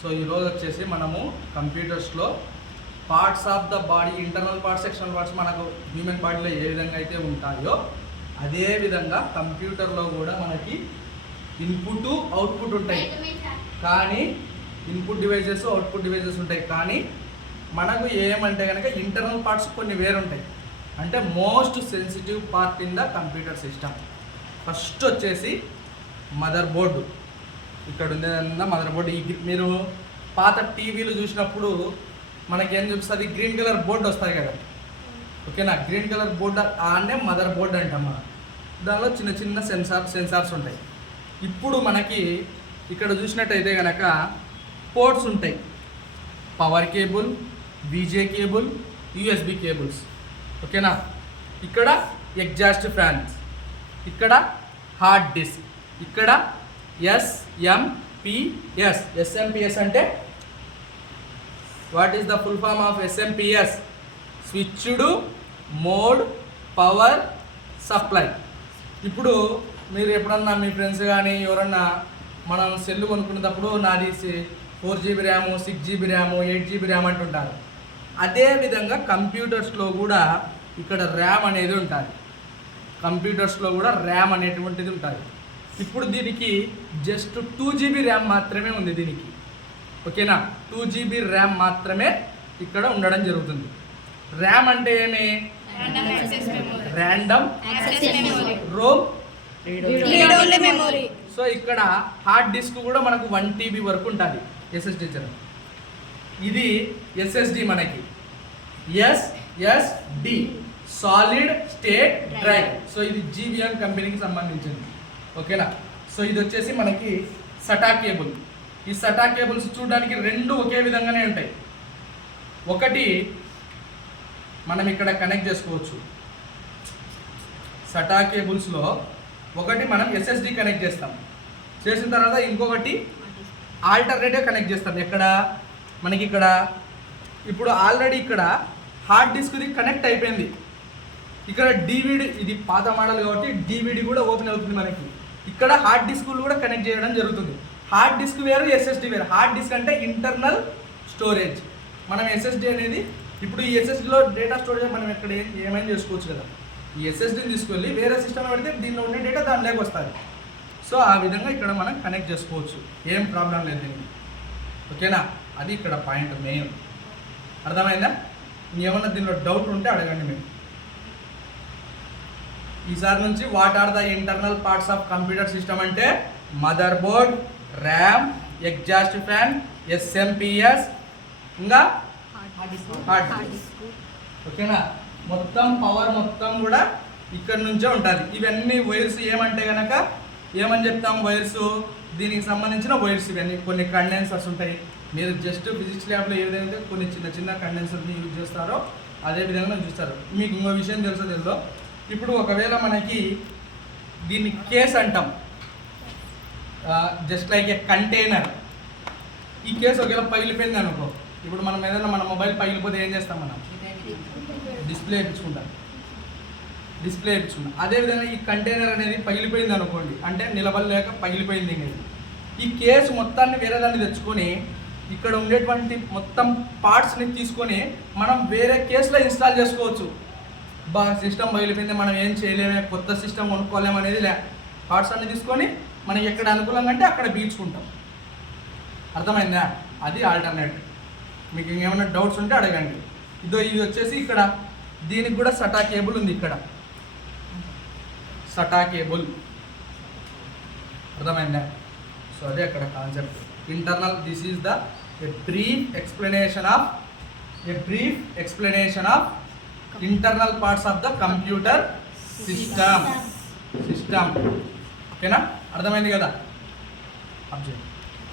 So ఈరోజు వచ్చేసి మనము కంప్యూటర్స్లో parts of the body, internal parts, external parts మనకు హ్యూమన్ బాడీలో ఏ విధంగా అయితే ఉంటాయో అదే విధంగా కంప్యూటర్లో కూడా మనకి ఇన్పుట్ అవుట్పుట్ ఉంటాయి. కానీ ఇన్పుట్ డివైజెస్ అవుట్పుట్ డివైజెస్ ఉంటాయి. కానీ మనకు ఏమంటే కనుక ఇంటర్నల్ పార్ట్స్ కొన్ని వేరుంటాయి. అంటే most sensitive part in the computer system. First వచ్చేసి మదర్ బోర్డు. ఇక్కడ ఉండేదన్న మదర్ బోర్డు. ఈ మీరు పాత టీవీలు చూసినప్పుడు మనకేం చూపిస్తుంది, గ్రీన్ కలర్ బోర్డు వస్తాయి కదా, ఓకేనా. గ్రీన్ కలర్ బోర్డు ఆనే మదర్ బోర్డు అంటాం మనం. దానిలో చిన్న చిన్న సెన్సార్స్ ఉంటాయి. ఇప్పుడు మనకి ఇక్కడ చూసినట్టయితే కనుక పోర్ట్స్ ఉంటాయి. Power cable, బీజే cable, USB cables, ఓకేనా. ఇక్కడ ఎగ్జాస్ట్ ఫ్యాన్స్, ఇక్కడ హార్డ్ డిస్క్, ఇక్కడ ఎస్ఎంపిఎస్. ఎస్ఎంపిఎస్ అంటే what is the full form of SMPS? Switched mode power supply. ఇప్పుడు మీరు ఎప్పుడన్నా మీ ఫ్రెండ్స్ కానీ ఎవరన్నా మనం సెల్ కొనుక్కునేటప్పుడు నాది 4GB RAM, 6GB RAM, 8GB RAM అంటుంటారు. అదేవిధంగా కంప్యూటర్స్లో కూడా ఇక్కడ ర్యామ్ అనేది ఉంటుంది. కంప్యూటర్స్లో కూడా ర్యామ్ అనేటువంటిది ఉంటుంది. ఇప్పుడు దీనికి జస్ట్ 2GB ర్యామ్ మాత్రమే ఉంది దీనికి, ఓకేనా. 2GB ర్యామ్ మాత్రమే ఇక్కడ ఉండడం జరుగుతుంది. ర్యామ్ అంటే ఏమి? Random Rome memory. సో ఇక్కడ హార్డ్ డిస్క్ కూడా మనకు 1TB వరకు ఉంటుంది ఎస్ఎస్డి. ఇది ఎస్ఎస్డి మనకి SSD, solid state drive. So ఇది జీబీఎం కంపెనీకి సంబంధించింది, ఓకేనా. సో ఇది వచ్చేసి మనకి సటా కేబుల్. ఈ సటా కేబుల్స్ చూడడానికి రెండు ఒకే విధంగానే ఉంటాయి. ఒకటి మనం ఇక్కడ కనెక్ట్ చేసుకోవచ్చు. సటా కేబుల్స్లో ఒకటి మనం ఎస్ఎస్డి కనెక్ట్ చేస్తాం. చేసిన తర్వాత ఇంకొకటి ఆల్టర్నేటివ్ కనెక్ట్ చేస్తాం. ఎక్కడ మనకి ఇక్కడ ఇప్పుడు ఆల్రెడీ ఇక్కడ హార్డ్ డిస్క్ది కనెక్ట్ అయిపోయింది. ఇక్కడ డివిడి, ఇది పాత మోడల్ కాబట్టి డివిడి కూడా ఓపెన్ అవుతుంది మనకి. ఇక్కడ హార్డ్ డిస్క్లు కూడా కనెక్ట్ చేయడం జరుగుతుంది. హార్డ్ డిస్క్ వేరు, ఎస్ఎస్డి వేరు. హార్డ్ డిస్క్ అంటే ఇంటర్నల్ స్టోరేజ్. మనం ఎస్ఎస్డి అనేది ఇప్పుడు ఈ ఎస్ఎస్డిలో డేటా స్టోరేజ్ మనం ఇక్కడ ఏమైనా చేసుకోవచ్చు కదా. ఈ ఎస్ఎస్డిని తీసుకెళ్ళి వేరే సిస్టమ్ పెడితే దీనిలో ఉండే డేటా దానిలోకి వస్తుంది. సో ఆ విధంగా ఇక్కడ మనం కనెక్ట్ చేసుకోవచ్చు, ఏం ప్రాబ్లం లేదు దీనికి, ఓకేనా. అది ఇక్కడ పాయింట్ మెయిన్. అర్థమైందా? ఏమన్నా దీనిలో డౌట్ ఉంటే అడగండి మీరు. ఈసారి నుంచి what are the internal parts of computer system అంటే mother board, RAM, exhaust fan, SMPS, ఇంకా హార్డ్ డిస్క్, ఓకేనా. మొత్తం పవర్ మొత్తం కూడా ఇక్కడ నుంచే ఉంటుంది. ఇవన్నీ వైర్స్ ఏమంటే కనుక ఏమని చెప్తాం? వైర్స్, దీనికి సంబంధించిన వైర్స్. ఇవన్నీ కొన్ని కండెన్సర్స్ ఉంటాయి. మీరు జస్ట్ ఫిజిక్స్ ల్యాబ్లో ఏ విధంగా కొన్ని చిన్న చిన్న కండెన్సర్ని యూజ్ చేస్తారో అదే విధంగా చూస్తారు. మీకు ఇంకో విషయం తెలుసో, ఇప్పుడు ఒకవేళ మనకి దీన్ని కేస్ అంటాం, జస్ట్ లైక్ ఏ కంటైనర్. ఈ కేసు ఒకవేళ పగిలిపోయింది అనుకో, ఇప్పుడు మనం ఏదైనా మన మొబైల్ పగిలిపోతే ఏం చేస్తాం? మనం డిస్ప్లే వేయించుకుంటాం. అదేవిధంగా ఈ కంటైనర్ అనేది పగిలిపోయింది అనుకోండి, అంటే నిలబడలేక పగిలిపోయింది. ఈ కేసు మొత్తాన్ని వేరే దాన్ని తెచ్చుకొని ఇక్కడ ఉండేటువంటి మొత్తం పార్ట్స్ని తీసుకొని మనం వేరే కేసులో ఇన్స్టాల్ చేసుకోవచ్చు. సిస్టమ్ పగిలిపోయింది, మనం ఏం చేయలేమే, కొత్త సిస్టమ్ కొనుక్కోలేమనేది లే. పార్ట్స్ అన్ని తీసుకొని మనకి ఎక్కడ అనుకూలంగా అంటే అక్కడ బీచుకుంటాం. అర్థమైందా? అది ఆల్టర్నేటివ్. మీకు ఇంకేమైనా డౌట్స్ ఉంటే అడగండి. ఇది వచ్చేసి ఇక్కడ దీనికి కూడా సటా కేబుల్ ఉంది. ఇక్కడ సటా కేబుల్, అర్థమైందా? సో అదే అక్కడ concept. Internal, this is the brief explanation of internal parts of the computer system. ఓకేనా? అర్థమైంది కదా? అబ్జెక్ట్